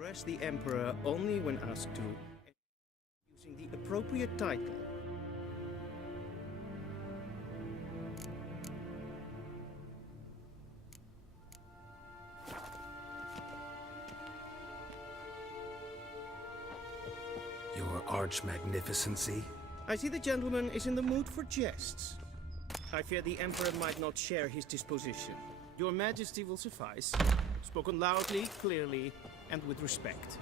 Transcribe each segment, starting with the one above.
Address the Emperor only when asked to, using the appropriate title. Your Arch-Magnificency? I see the gentleman is in the mood for jests. I fear the Emperor might not share his disposition. Your Majesty will suffice. Spoken loudly, clearly, and with respect.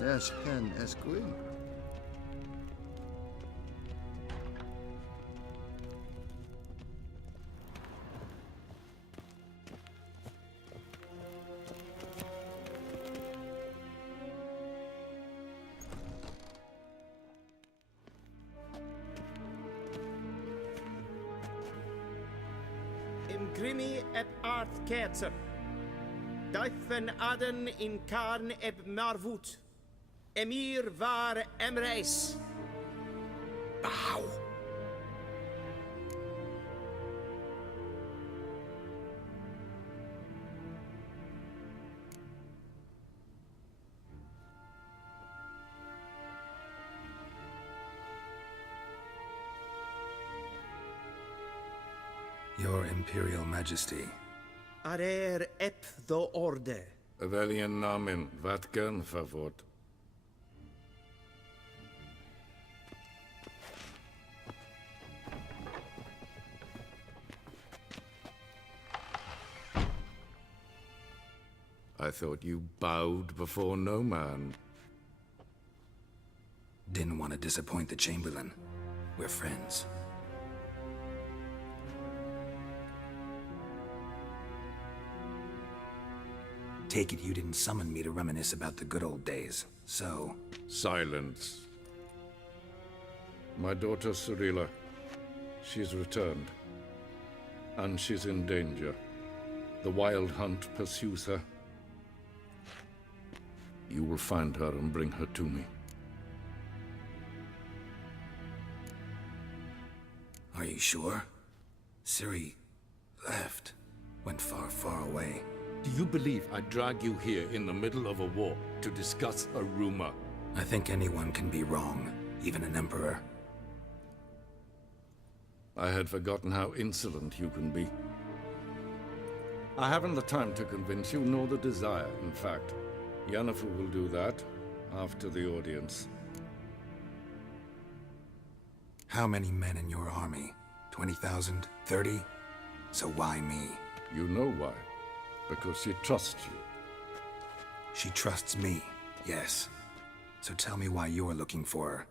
Yes, hen esquin. In grimi et art ketzer. Duifen aden in karn eb marvut. Emir var emreis. Bow! Your Imperial Majesty. Arer ep the orde. Velen namen, wat gern favort. I thought you bowed before no man. Didn't want to disappoint the Chamberlain. We're friends. Take it you didn't summon me to reminisce about the good old days, so... Silence. My daughter Cirilla, she's returned. And she's in danger. The Wild Hunt pursues her. You will find her and bring her to me. Are you sure? Ciri left. Went far, far away. Do you believe I drag you here in the middle of a war to discuss a rumor? I think anyone can be wrong, even an emperor. I had forgotten how insolent you can be. I haven't the time to convince you, nor the desire, in fact. Yennefer will do that after the audience. How many men in your army? 20,000? 30? So why me? You know why. Because she trusts you. She trusts me, yes. So tell me why you're looking for her.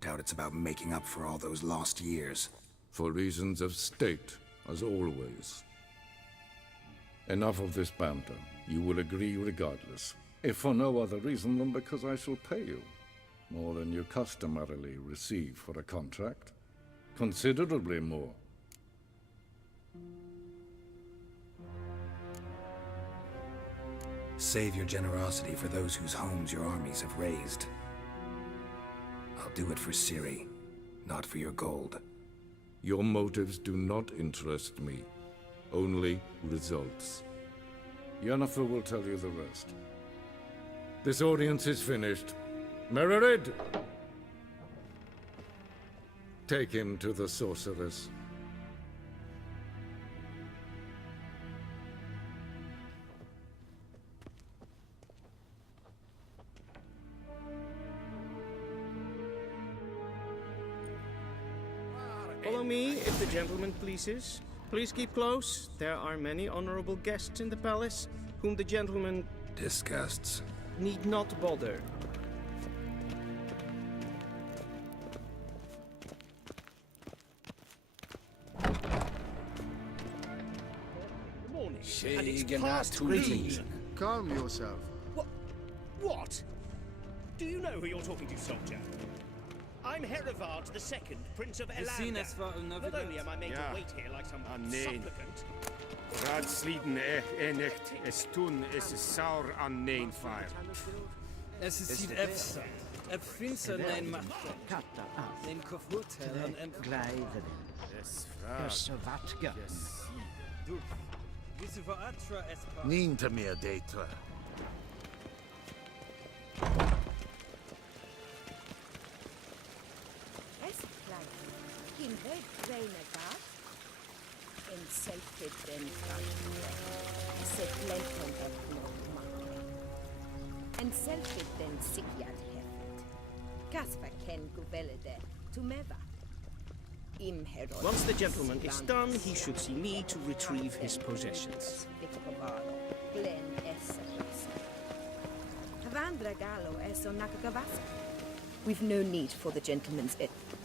Doubt it's about making up for all those lost years. For reasons of state, as always. Enough of this banter. You will agree regardless. If for no other reason than because I shall pay you. More than you customarily receive for a contract. Considerably more. Save your generosity for those whose homes your armies have razed. I'll do it for Ciri, not for your gold. Your motives do not interest me. Only results. Yennefer will tell you the rest. This audience is finished. Mererid! Take him to the sorceress. Follow me, if the gentleman pleases. Please keep close. There are many honorable guests in the palace, whom the gentleman Disgusts. need not bother. Good morning. And it's past three. Calm yourself. What? Do you know who you're talking to, soldier? I I'm Herivard II, Prince of We zien het Elanda. voor een Not novigrado. only am I made Ja. to wait here like some nee. supplicant, Raadsliden echt es toen is saur aan neen fire. Es ist hier Efsa. Finster nein macht. Katta af, Neem Kofhotel en glijden. Es Er vraag. så vart gött. Wisse voor Atra Espa. Niet meer data. Esplai, Kimbe, Reinagat, en selfie den framtiden, se flämton ett något en selfie den sigjad häftet, Kaspa ken guvellede, tumeva. once the gentleman is done, he should see me to retrieve his possessions.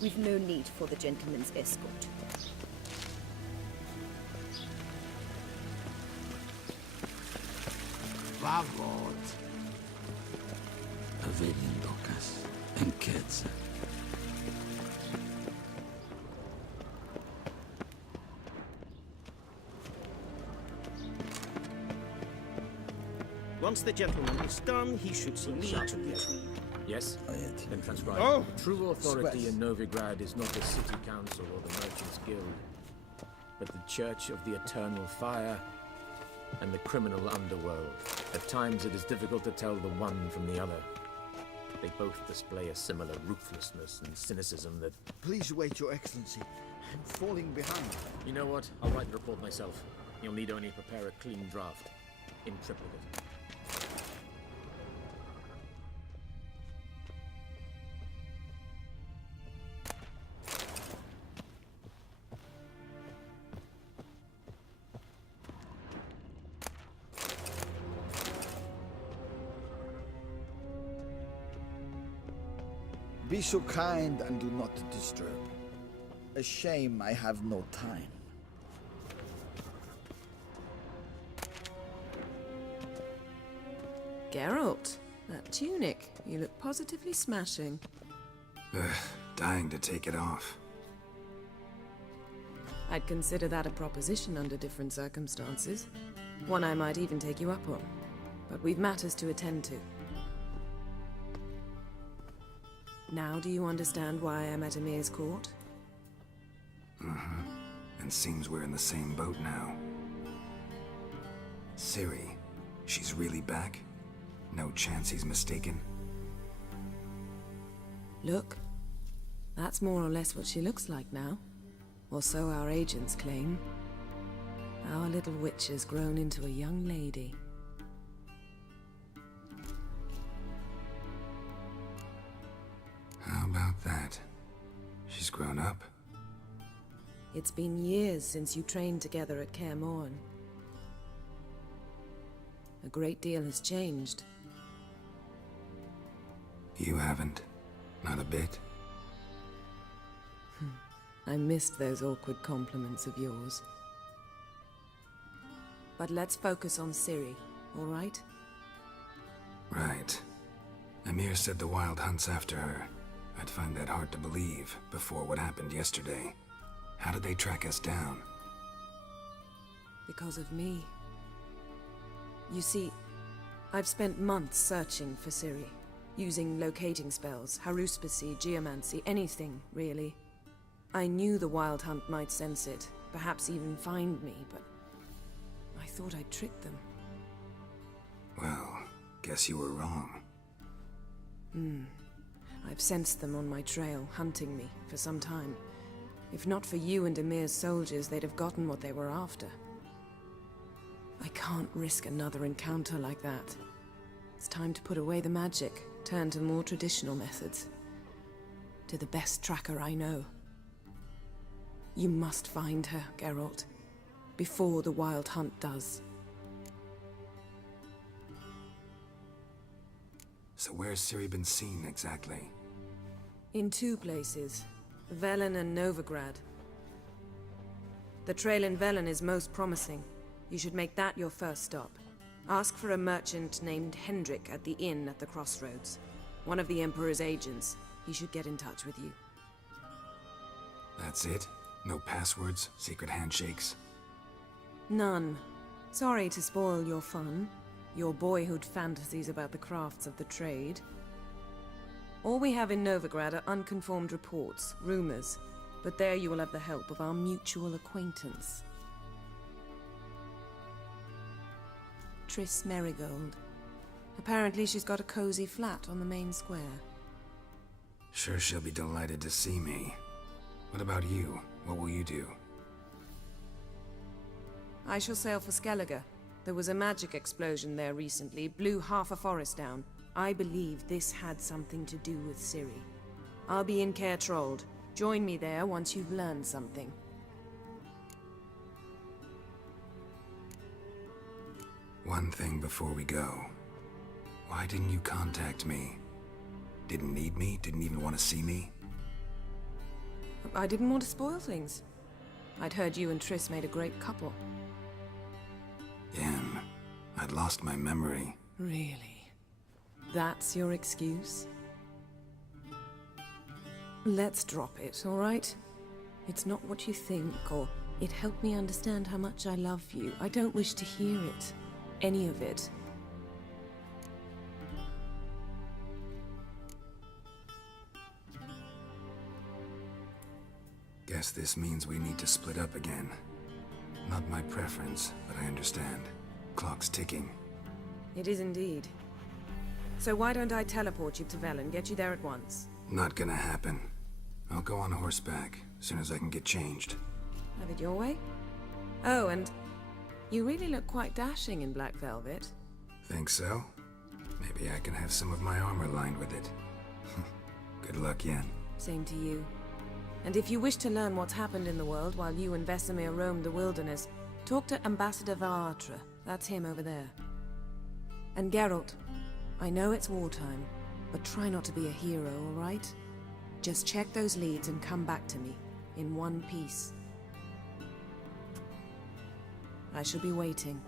We've no need for the gentleman's escort. Vavod. Velen Lucas. En Ketsa. Once the gentleman is done, he should see me to retrieve. Yes? Then transcribe. Oh! True authority in Novigrad is not the city council or the merchants guild, but the church of the eternal fire and the criminal underworld. At times it is difficult to tell the one from the other. They both display a similar ruthlessness and cynicism that... Please wait, Your Excellency. I'm falling behind. You know what? I'll write the report myself. You'll need only prepare a clean draft. In triplicate. Be so kind and do not disturb. A shame I have no time. Geralt, that tunic. You look positively smashing. Dying to take it off. I'd consider that a proposition under different circumstances. One I might even take you up on. But we've matters to attend to. Now do you understand why I'm at Emir's court? And seems we're in the same boat now. Ciri, she's really back? No chance he's mistaken? Look, that's more or less what she looks like now. Or so our agents claim. Our little witch has grown into a young lady. How about that? She's grown up? It's been years since you trained together at Kaer Morhen. A great deal has changed. You haven't? Not a bit? I missed those awkward compliments of yours. But let's focus on Ciri, all right? Right. Emir said the Wild Hunt's after her. I'd find that hard to believe before what happened yesterday. How did they track us down? Because of me. You see, I've spent months searching for Ciri, using locating spells, haruspicy, geomancy, anything, really. I knew the Wild Hunt might sense it, perhaps even find me, but I thought I'd tricked them. Well, guess you were wrong. I've sensed them on my trail, hunting me, for some time. If not for you and Emir's soldiers, they'd have gotten what they were after. I can't risk another encounter like that. It's time to put away the magic, turn to more traditional methods. To the best tracker I know. You must find her, Geralt. Before the Wild Hunt does. So where's Ciri been seen, exactly? In two places. Velen and Novigrad. The trail in Velen is most promising. You should make that your first stop. Ask for a merchant named Hendrik at the inn at the crossroads. One of the Emperor's agents. He should get in touch with you. That's it? No passwords, secret handshakes? None. Sorry to spoil your fun, your boyhood fantasies about the crafts of the trade. All we have in Novigrad are unconfirmed reports, rumors, but there you will have the help of our mutual acquaintance. Triss Merigold. Apparently she's got a cozy flat on the main square. Sure she'll be delighted to see me. What about you? What will you do? I shall sail for Skellige. There was a magic explosion there recently, blew half a forest down. I believe this had something to do with Ciri. I'll be in Caer Trold. Join me there once you've learned something. One thing before we go. Why didn't you contact me? Didn't need me? Didn't even want to see me? I didn't want to spoil things. I'd heard you and Triss made a great couple. Yen, I'd lost my memory. Really? That's your excuse? Let's drop it, all right? It's not what you think, or it helped me understand how much I love you. I don't wish to hear it. Any of it. Guess this means we need to split up again. Not my preference, but I understand. Clock's ticking. It is indeed. So why don't I teleport you to Velen, get you there at once? Not gonna happen. I'll go on horseback, as soon as I can get changed. Have it your way? Oh, and you really look quite dashing in black velvet. Think so? Maybe I can have some of my armor lined with it. Good luck, Yen. Same to you. And if you wish to learn what's happened in the world while you and Vesemir roamed the wilderness, talk to Ambassador Varatra. That's him over there. And Geralt, I know it's wartime, but try not to be a hero, all right? Just check those leads and come back to me, in one piece. I shall be waiting.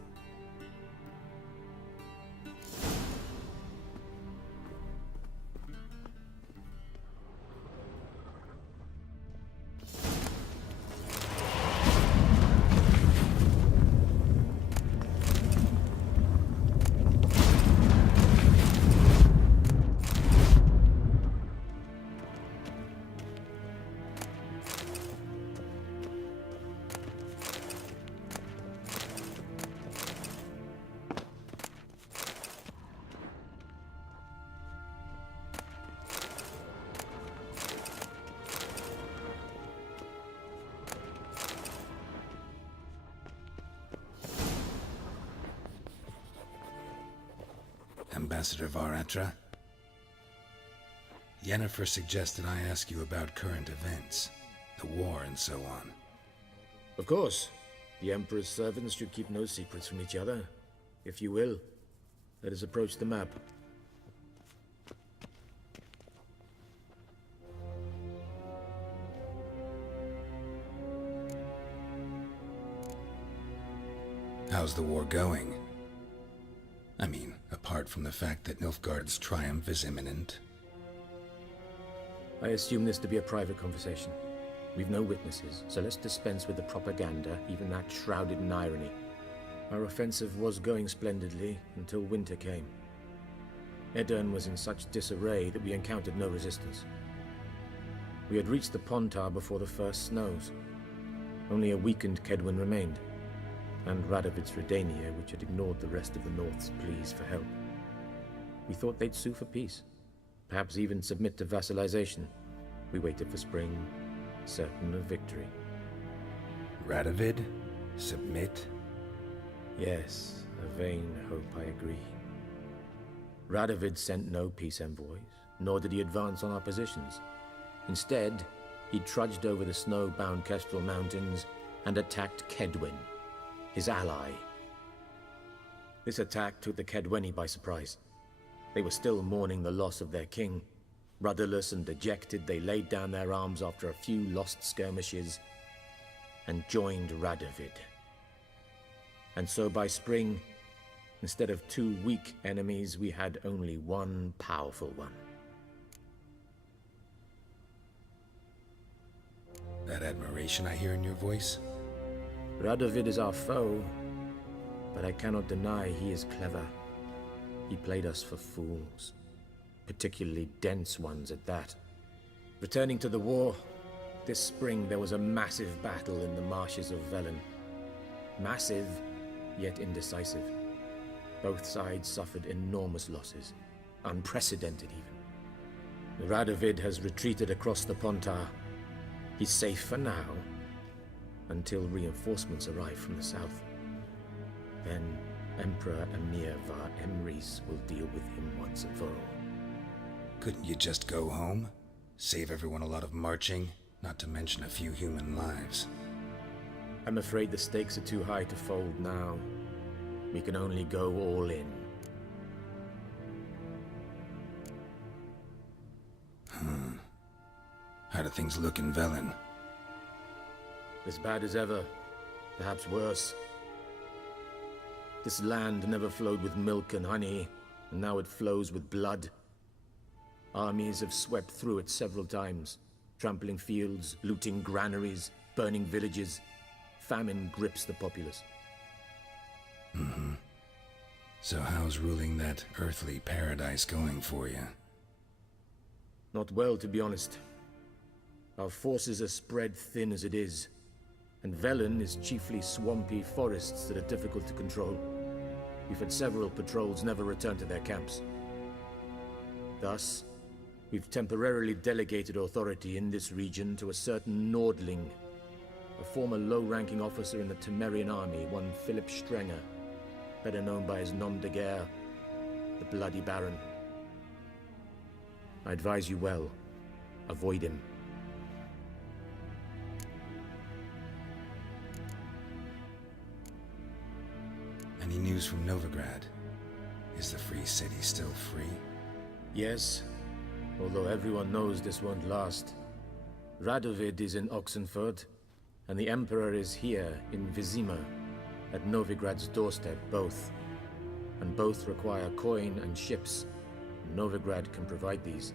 Ambassador Varatra? Yennefer suggested I ask you about current events, the war and so on. Of course. The Emperor's servants should keep no secrets from each other. If you will, let us approach the map. How's the war going? I mean, apart from the fact that Nilfgaard's triumph is imminent. I assume this to be a private conversation. We've no witnesses, so let's dispense with the propaganda, even that shrouded in irony. Our offensive was going splendidly until winter came. Edirn was in such disarray that we encountered no resistance. We had reached the Pontar before the first snows. Only a weakened Kedwin remained, and Radovid's Redania, which had ignored the rest of the North's pleas for help. We thought they'd sue for peace, perhaps even submit to vassalization. We waited for spring, certain of victory. Radovid? Submit? Yes, a vain hope, I agree. Radovid sent no peace envoys, nor did he advance on our positions. Instead, he trudged over the snow-bound Kestrel Mountains and attacked Kedwen, his ally. This attack took the Kedweni by surprise. They were still mourning the loss of their king. Rudderless and dejected, they laid down their arms after a few lost skirmishes and joined Radovid. And so by spring, instead of two weak enemies, we had only one powerful one. That admiration I hear in your voice? Radovid is our foe, but I cannot deny he is clever. He played us for fools, particularly dense ones at that. Returning to the war, this spring there was a massive battle in the marshes of Velen. Massive, yet indecisive. Both sides suffered enormous losses, unprecedented even. Radovid has retreated across the Pontar. He's safe for now, until reinforcements arrive from the south. Then Emperor Emir var Emrys will deal with him once and for all. Couldn't you just go home? Save everyone a lot of marching, not to mention a few human lives. I'm afraid the stakes are too high to fold now. We can only go all in. How do things look in Velen? As bad as ever, perhaps worse. This land never flowed with milk and honey, and now it flows with blood. Armies have swept through it several times, trampling fields, looting granaries, burning villages. Famine grips the populace. So how's ruling that earthly paradise going for you? Not well, to be honest. Our forces are spread thin as it is, and Velen is chiefly swampy forests that are difficult to control. We've had several patrols never return to their camps. Thus, we've temporarily delegated authority in this region to a certain Nordling, a former low-ranking officer in the Temerian army, one Philip Strenger, better known by his nom de guerre, the Bloody Baron. I advise you well. Avoid him. Any news from Novigrad? Is the Free City still free? Yes, although everyone knows this won't last. Radovid is in Oxenford, and the Emperor is here in Vizima, at Novigrad's doorstep, both. And both require coin and ships. Novigrad can provide these.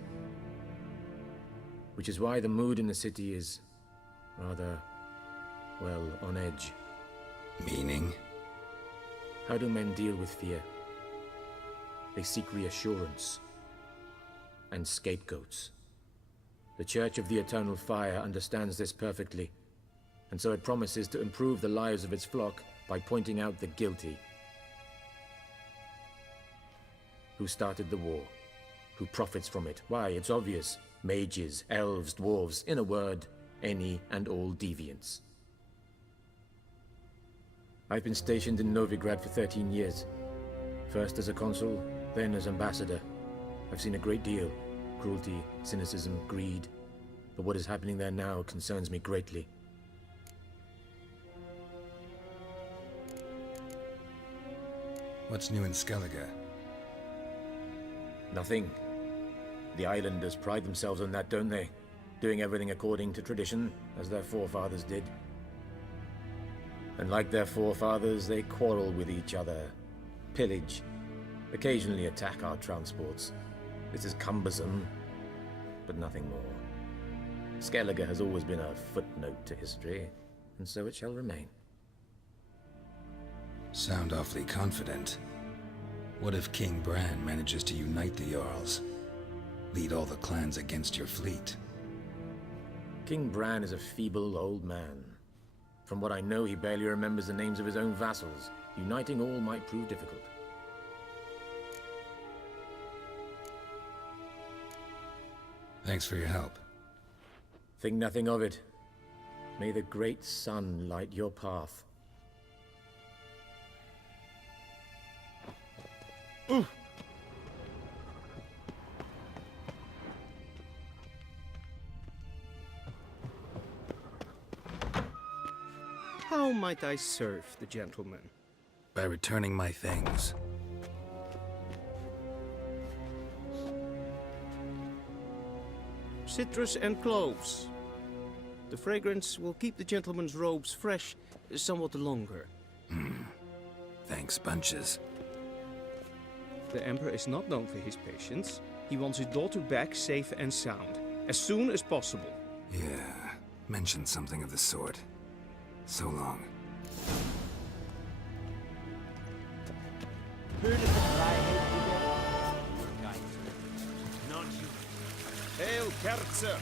Which is why the mood in the city is rather, well, on edge. Meaning? How do men deal with fear? They seek reassurance and scapegoats. The Church of the Eternal Fire understands this perfectly, and so it promises to improve the lives of its flock by pointing out the guilty. Who started the war? Who profits from it? Why, it's obvious. Mages, elves, dwarves, in a word, any and all deviants. I've been stationed in Novigrad for 13 years. First as a consul, then as ambassador. I've seen a great deal. Cruelty, cynicism, greed. But what is happening there now concerns me greatly. What's new in Skellige? Nothing. The islanders pride themselves on that, don't they? Doing everything according to tradition, as their forefathers did. And like their forefathers, they quarrel with each other, pillage, occasionally attack our transports. This is cumbersome, but nothing more. Skellige has always been a footnote to history, and so it shall remain. Sound awfully confident. What if King Bran manages to unite the Jarls? Lead all the clans against your fleet? King Bran is a feeble old man. From what I know, he barely remembers the names of his own vassals. Uniting all might prove difficult. Thanks for your help. Think nothing of it. May the great sun light your path. How might I serve the gentleman? By returning my things. Citrus and cloves. The fragrance will keep the gentleman's robes fresh somewhat longer. Thanks, bunches. The Emperor is not known for his patience. He wants his daughter back safe and sound, as soon as possible. Yeah, mentioned something of the sort. So long. Heard of the Freiheit today? Guys, not you. Hail, Kerzer!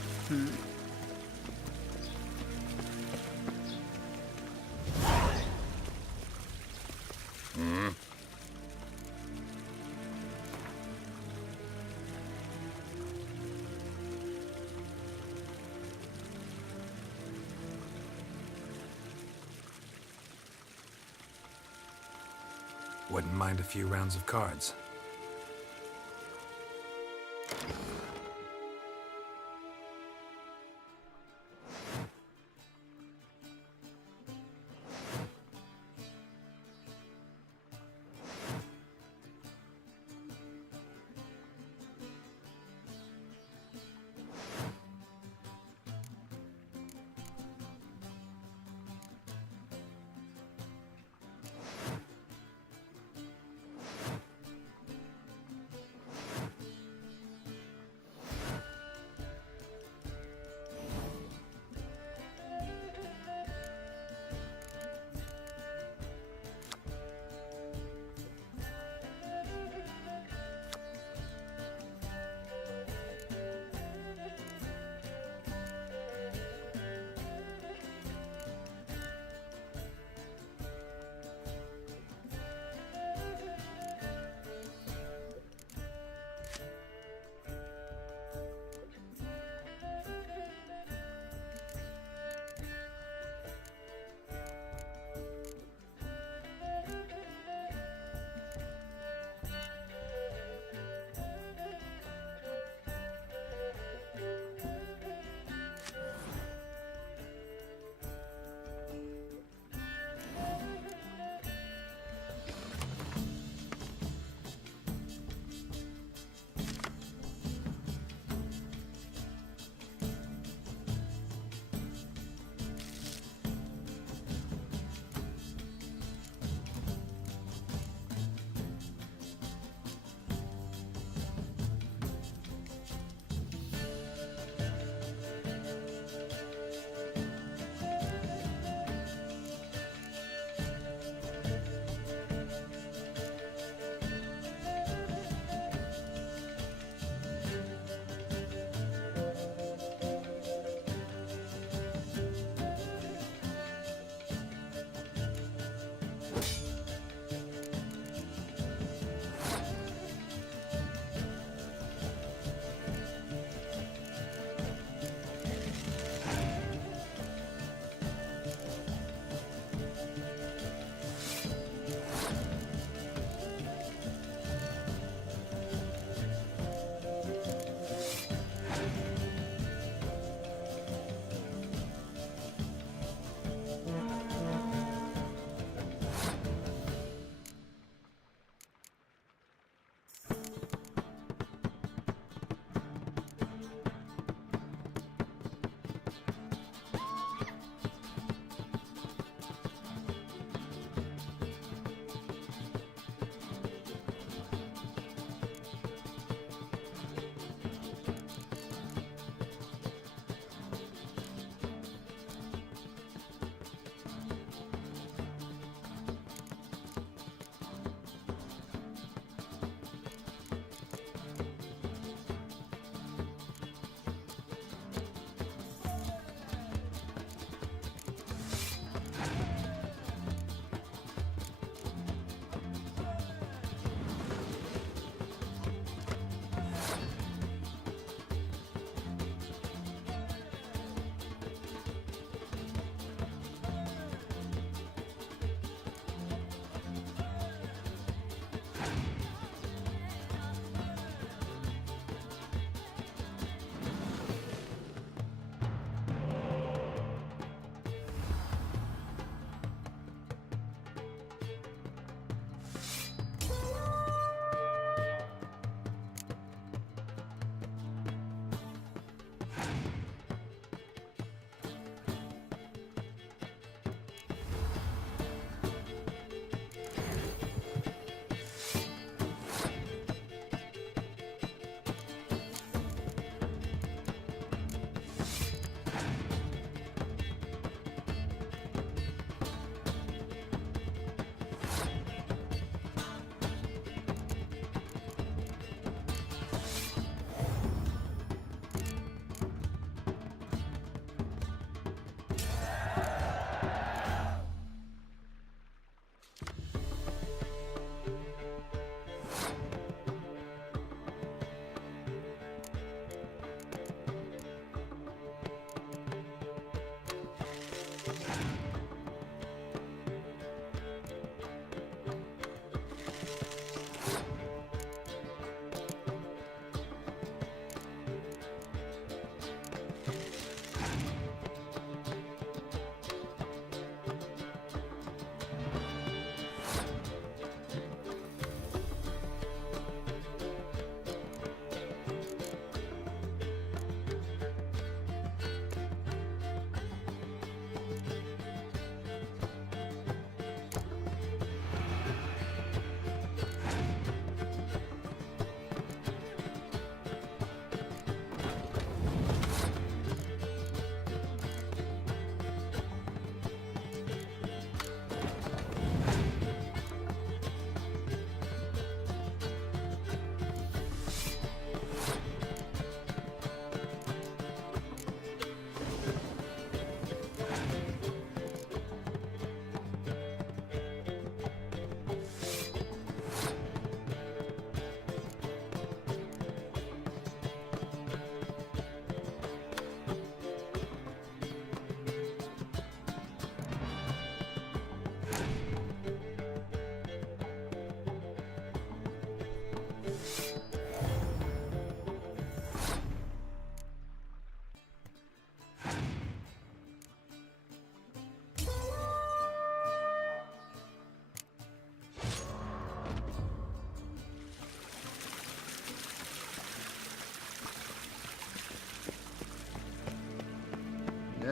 Wouldn't mind a few rounds of cards.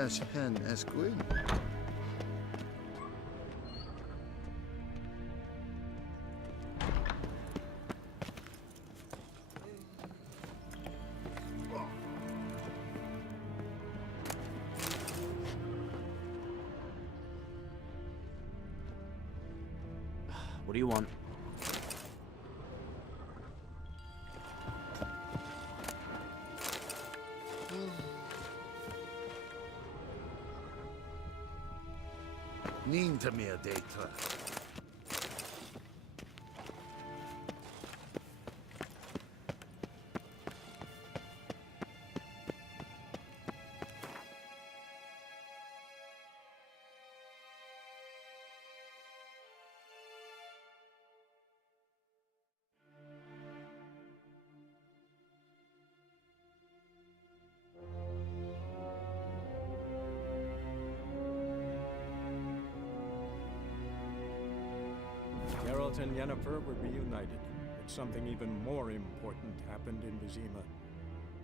Fresh pen esquin. What do you want? Neen to me a data. Geralt and Yennefer were reunited, but something even more important happened in Vizima.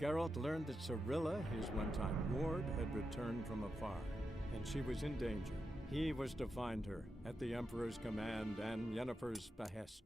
Geralt learned that Cirilla, his one-time ward, had returned from afar, and she was in danger. He was to find her, at the Emperor's command and Yennefer's behest.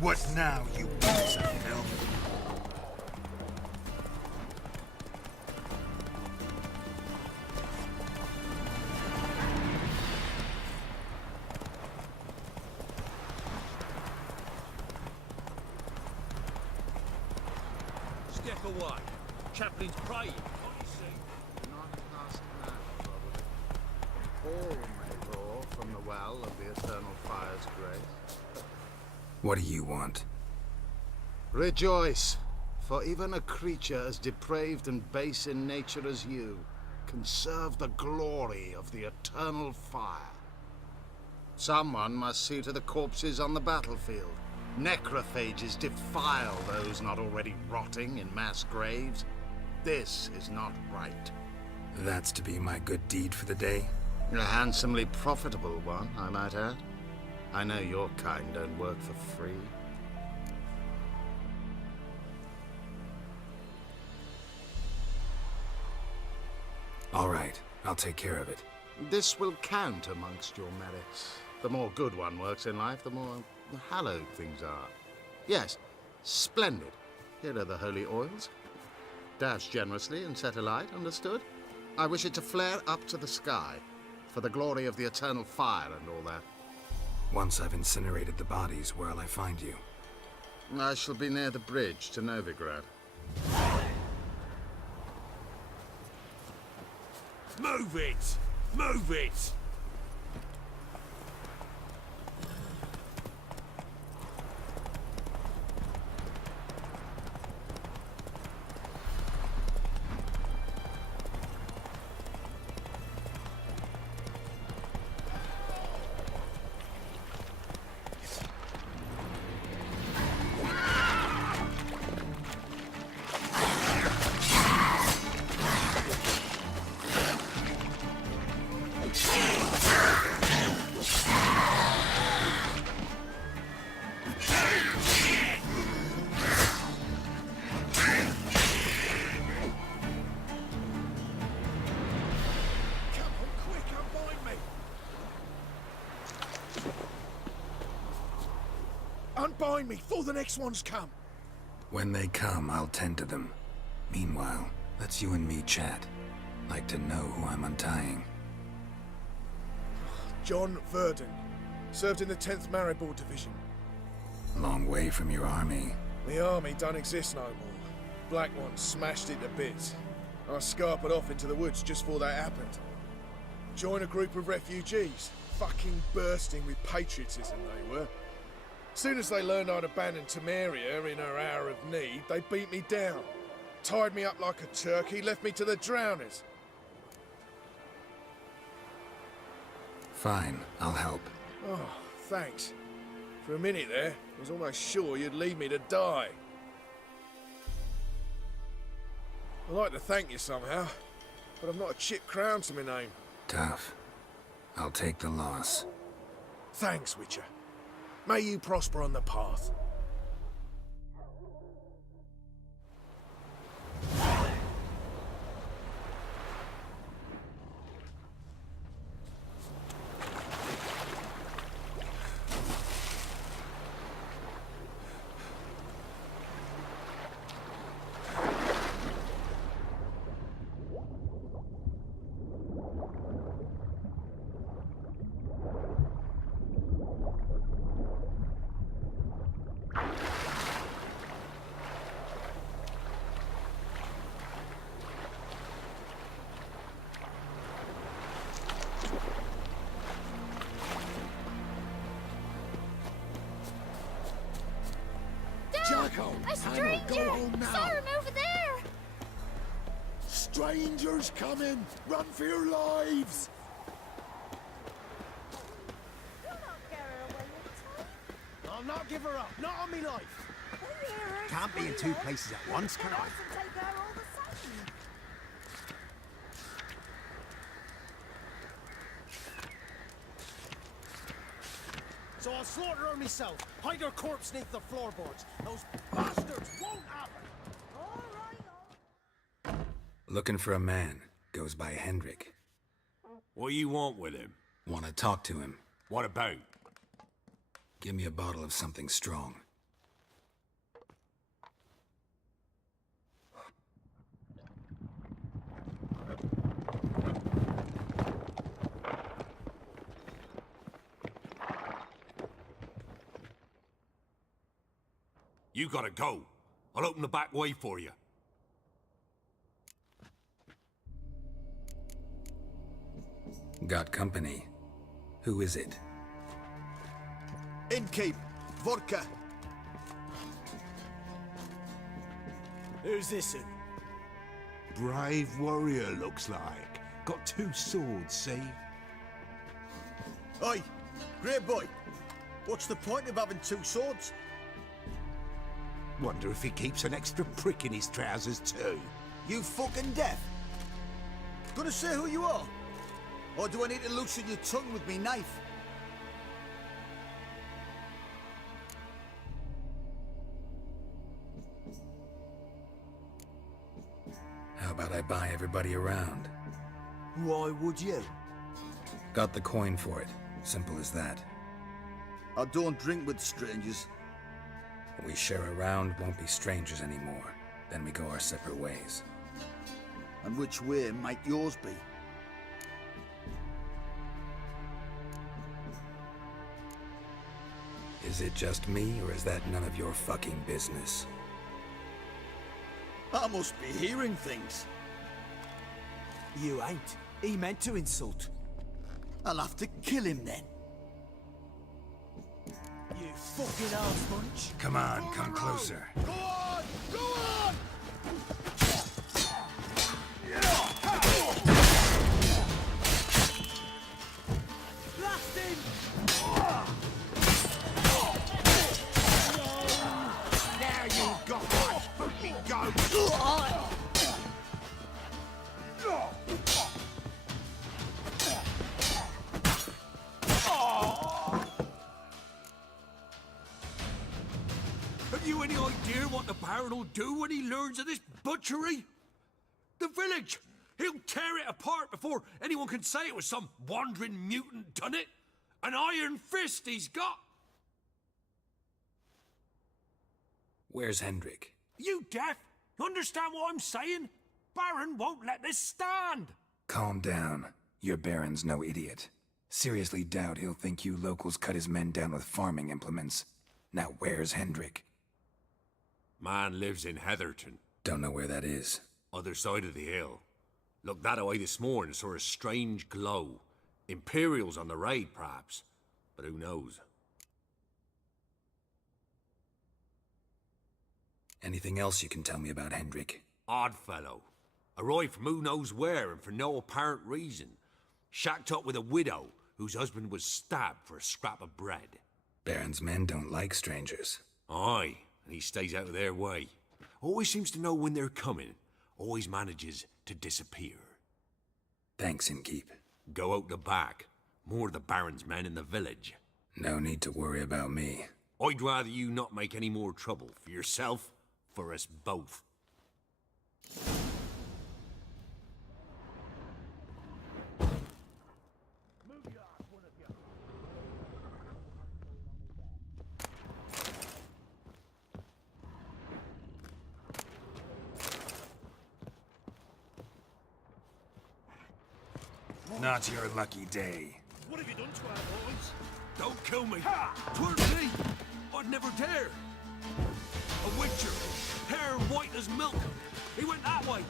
What now, you piece of filth? Step away. Chaplain's praying. Can't you see? Not cast now, probably. All may draw from the well of the eternal fire's grace. What do you want? Rejoice, for even a creature as depraved and base in nature as you can serve the glory of the eternal fire. Someone must see to the corpses on the battlefield. Necrophages defile those not already rotting in mass graves. This is not right. That's to be my good deed for the day? A handsomely profitable one, I might add. I know your kind don't work for free. All right, I'll take care of it. This will count amongst your merits. The more good one works in life, the more hallowed things are. Yes, splendid. Here are the holy oils. Dash generously and set alight, understood? I wish it to flare up to the sky, for the glory of the eternal fire and all that. Once I've incinerated the bodies, where'll I find you? I shall be near the bridge to Novigrad. Move it! Move it! Unbind me before the next ones come. When they come, I'll tend to them. Meanwhile, let's you and me chat. Like to know who I'm untying. John Verdon. Served in the 10th Maribor Division. Long way from your army. The army don't exist no more. Black Ones smashed it to bits. I scarpered off into the woods just before that happened. Joined a group of refugees. Fucking bursting with patriotism they were. Soon as they learned I'd abandoned Temeria in her hour of need, they beat me down. Tied me up like a turkey, left me to the drowners. Fine, I'll help. Oh, thanks. For a minute there, I was almost sure you'd leave me to die. I'd like to thank you somehow, but I've not a chip crown to my name. Tough. I'll take the loss. Thanks, Witcher. May you prosper on the path. Jacko! A stranger! Go home now! Saw him over there! Strangers coming! Run for your lives! I'll not give her up, not on me life. Can't be in two places at once, can I? So I'll slaughter her myself, hide her corpse neath the floorboards. Those bastards won't happen! Looking for a man. Goes by Hendrik. What do you want with him? Want to talk to him. What about? Give me a bottle of something strong. You gotta go. I'll open the back way for you. Got company. Who is it? Innkeep, vodka. Who's this in? Brave warrior, looks like. Got two swords, see? Oi, great boy. What's the point of having two swords? Wonder if he keeps an extra prick in his trousers too. You fucking deaf? Gonna say who you are? Or do I need to loosen your tongue with me knife? How about I buy everybody around? Why would you? Got the coin for it. Simple as that. I don't drink with strangers. We share around, won't be strangers anymore. Then we go our separate ways. And which way might yours be? Is it just me, or is that none of your fucking business? I must be hearing things. You ain't. He meant to insult. I'll have to kill him then. You fucking arse bunch. Come on, come closer. Go on! Go on! Blast him! Now you've got my fucking goat! Have you any idea what the Baron will do when he learns of this butchery? The village! He'll tear it apart before anyone can say it was some wandering mutant done it. An iron fist he's got! Where's Hendrik? You deaf? You understand what I'm saying? Baron won't let this stand! Calm down. Your Baron's no idiot. Seriously doubt he'll think you locals cut his men down with farming implements. Now where's Hendrik? Man lives in Heatherton. Don't know where that is. Other side of the hill. Looked that away this morning, saw a strange glow. Imperials on the raid, perhaps. But who knows? Anything else you can tell me about Hendrik? Odd fellow. Arrived from who knows where and for no apparent reason. Shacked up with a widow whose husband was stabbed for a scrap of bread. Baron's men don't like strangers. Aye, and he stays out of their way. Always seems to know when they're coming. Always manages to disappear. Thanks, Innkeep. Go out the back. More of the Baron's men in the village. No need to worry about me. I'd rather you not make any more trouble for yourself, for us both. Not your lucky day. What have you done to our boys? Don't kill me. 'Twere me. I'd never dare. A witcher, hair white as milk. He went that way.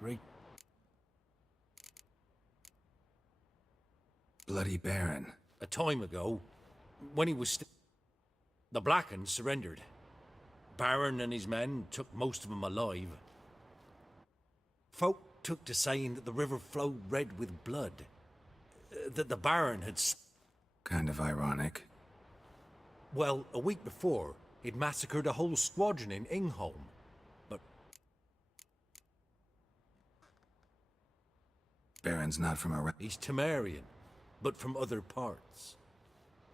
Great. Bloody Baron. A time ago, when he was the Blackens surrendered. Baron and his men took most of them alive. Folk took to saying that the river flowed red with blood. That the Baron had... Kind of ironic. Well, a week before, he'd massacred a whole squadron in Ingholm. But... Baron's not from around... He's Temerian, but from other parts.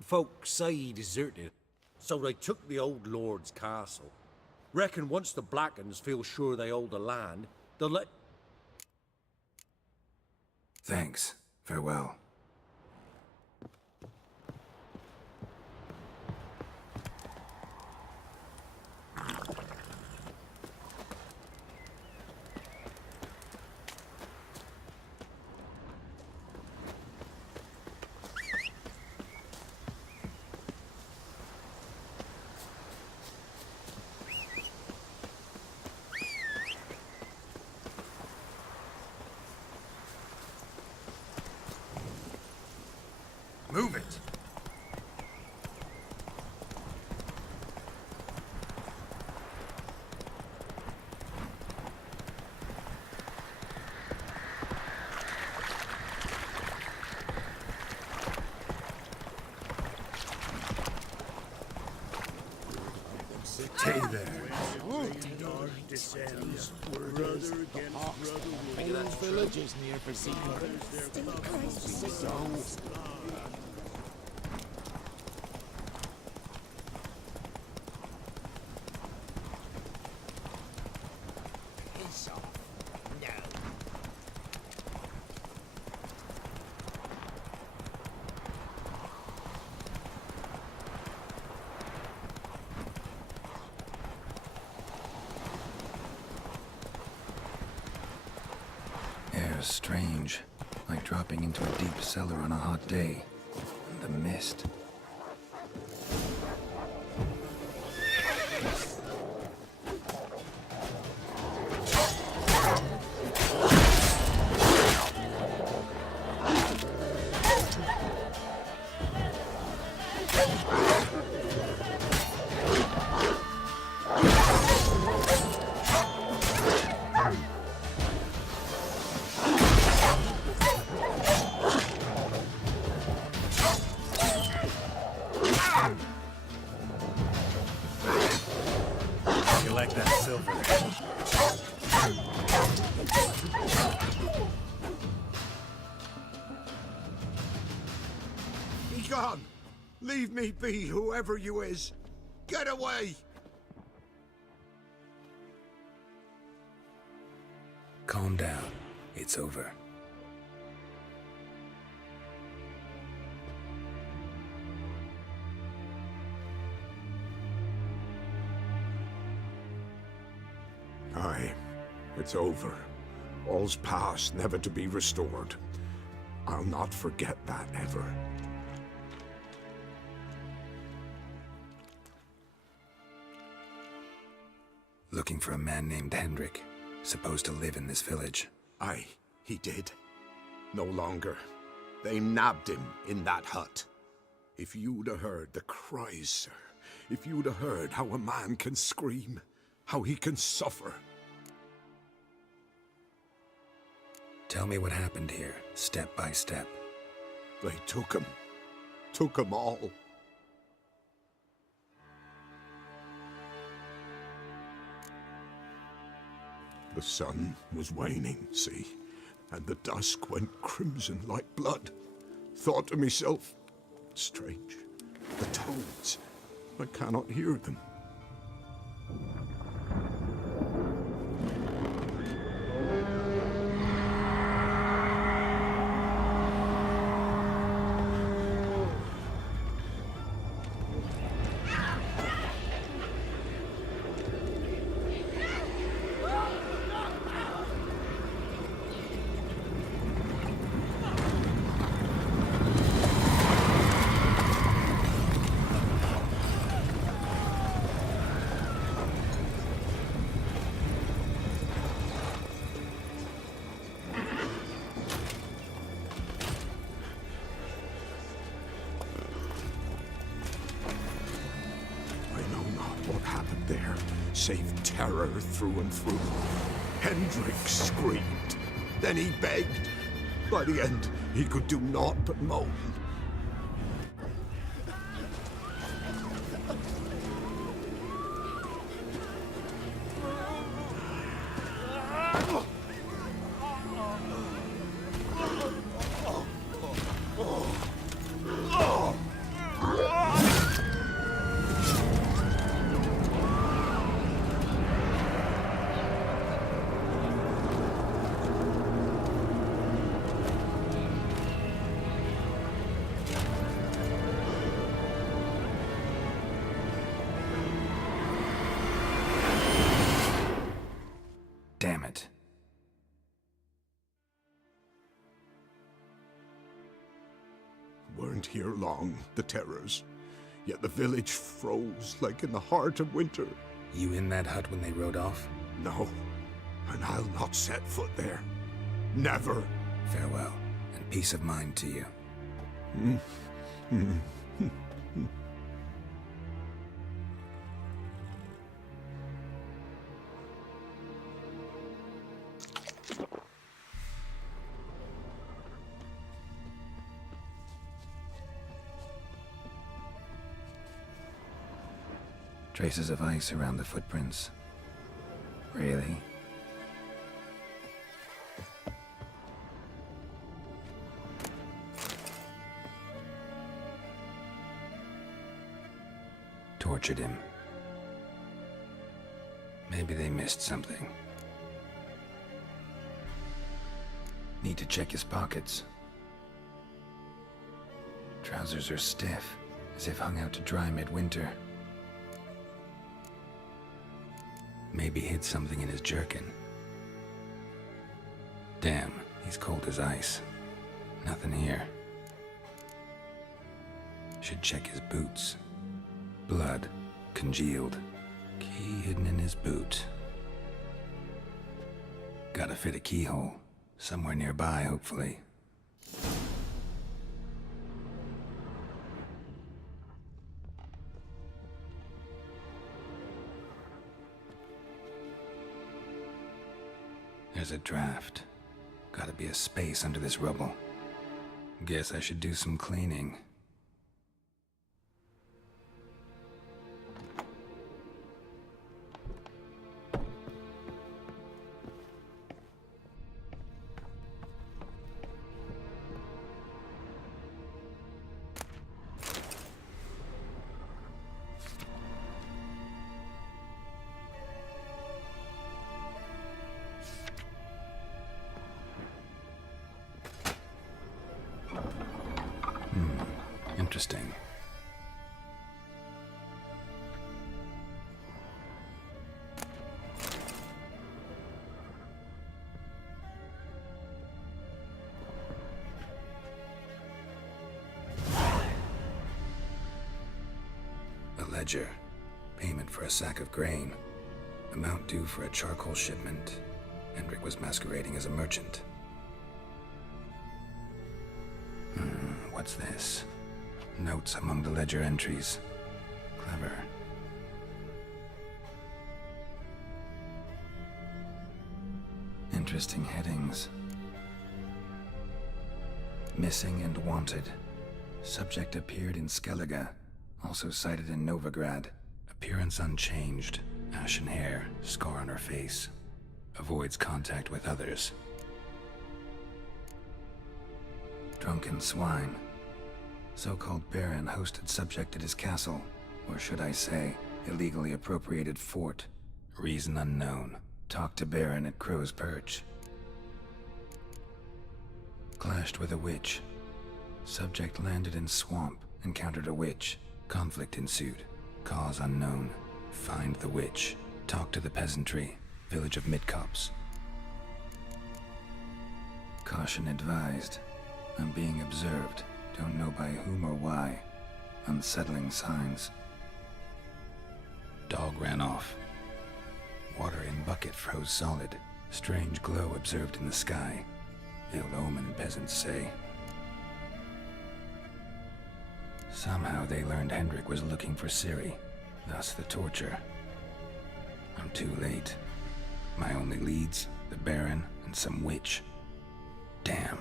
Folk say he deserted, so they took the old lord's castle. Reckon once the Blackens feel sure they hold the land, they'll let... Thanks. Farewell. Stay there. Dark descends. Brother against brother. Valen's village is near Vizima. Piss off. No. Air's strange, like dropping into a deep cellar on a hot day. And the mist. You like that silver? Be gone! Leave me be, whoever you is! Get away! Calm down. It's over. Aye, it's over. All's past, never to be restored. I'll not forget that ever. Looking for a man named Hendrik, supposed to live in this village. Aye, he did. No longer. They nabbed him in that hut. If you'd have heard the cries, sir. If you'd have heard how a man can scream, how he can suffer. Tell me what happened here, step by step. They took him. Took him all. The sun was waning, see, and the dusk went crimson like blood. Thought to myself, strange, the toads, I cannot hear them. Save terror through and through. Hendrik screamed. Then he begged. By the end, he could do naught but moan. Damn it. Weren't here long, the terrors. Yet the village froze like in the heart of winter. You in that hut when they rode off? No, and I'll not set foot there. Never. Farewell, and peace of mind to you. Traces of ice around the footprints. Really? Tortured him. Maybe they missed something. Need to check his pockets. Trousers are stiff, as if hung out to dry midwinter. Maybe hid something in his jerkin. Damn, he's cold as ice. Nothing here. Should check his boots. Blood, congealed. Key hidden in his boot. Gotta fit a keyhole. Somewhere nearby, hopefully. There's a draft. Gotta be a space under this rubble. Guess I should do some cleaning. Interesting. A ledger. Payment for a sack of grain. Amount due for a charcoal shipment. Hendrik was masquerading as a merchant. What's this? Notes among the ledger entries. Clever. Interesting headings. Missing and wanted. Subject appeared in Skellige. Also cited in Novigrad. Appearance unchanged. Ashen hair. Scar on her face. Avoids contact with others. Drunken swine. So-called Baron hosted subject at his castle, or should I say, illegally appropriated fort. Reason unknown. Talked to Baron at Crow's Perch. Clashed with a witch. Subject landed in swamp, encountered a witch. Conflict ensued. Cause unknown. Find the witch. Talk to the peasantry. Village of Midcopse. Caution advised. I'm being observed. Don't know by whom or why. Unsettling signs. Dog ran off. Water in bucket froze solid. Strange glow observed in the sky. Ill omen, peasants say. Somehow they learned Hendrik was looking for Ciri, thus the torture. I'm too late. My only leads, the Baron and some witch. Damn.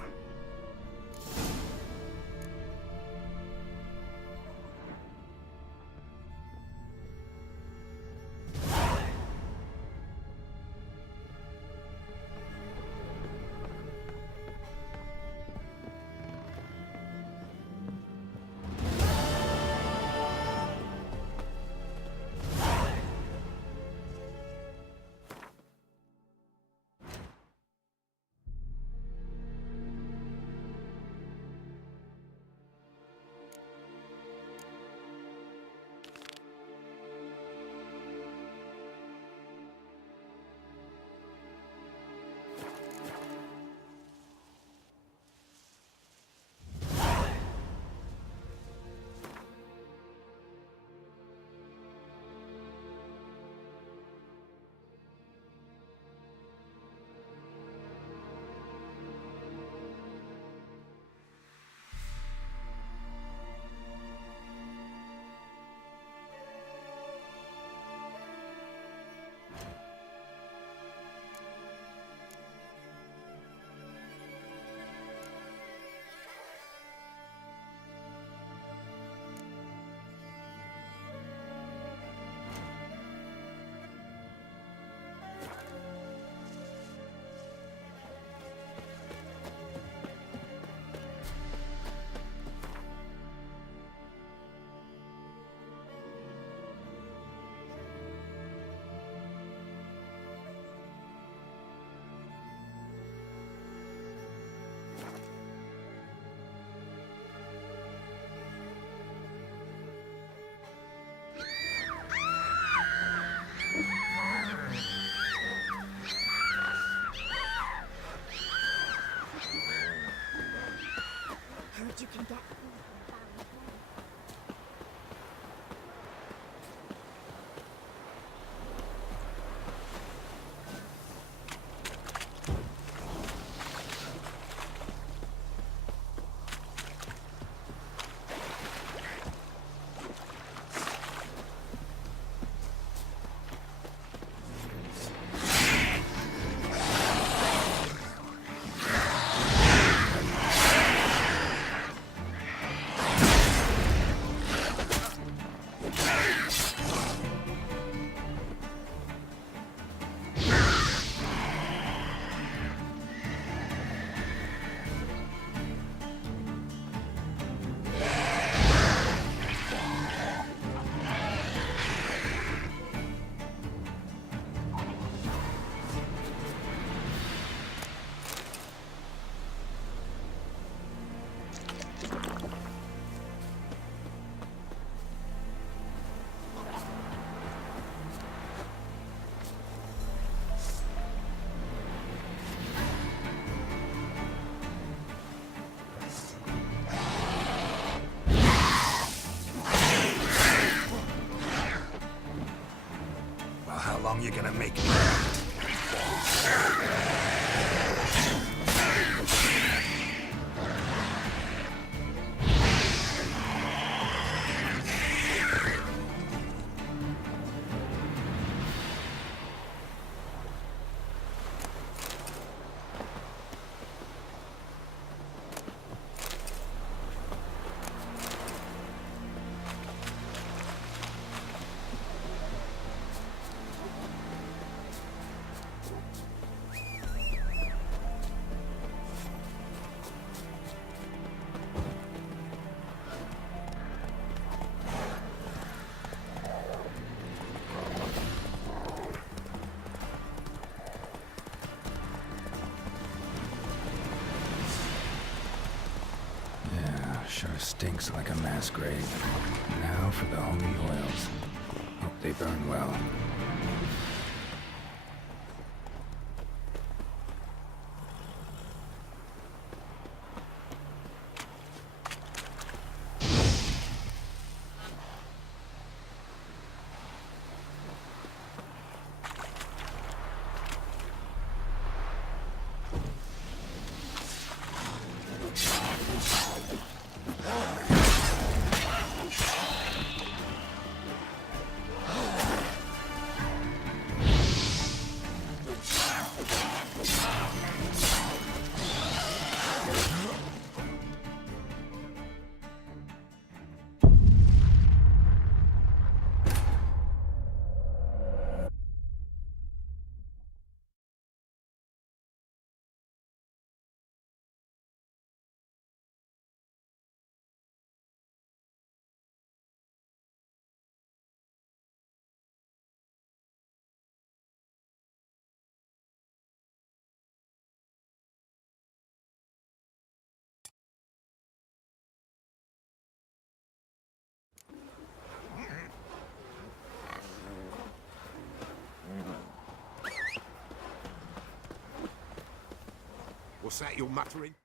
long you gonna make me? Sure stinks like a mass grave. Now for the holy oils. Hope they burn well. What's that you're muttering?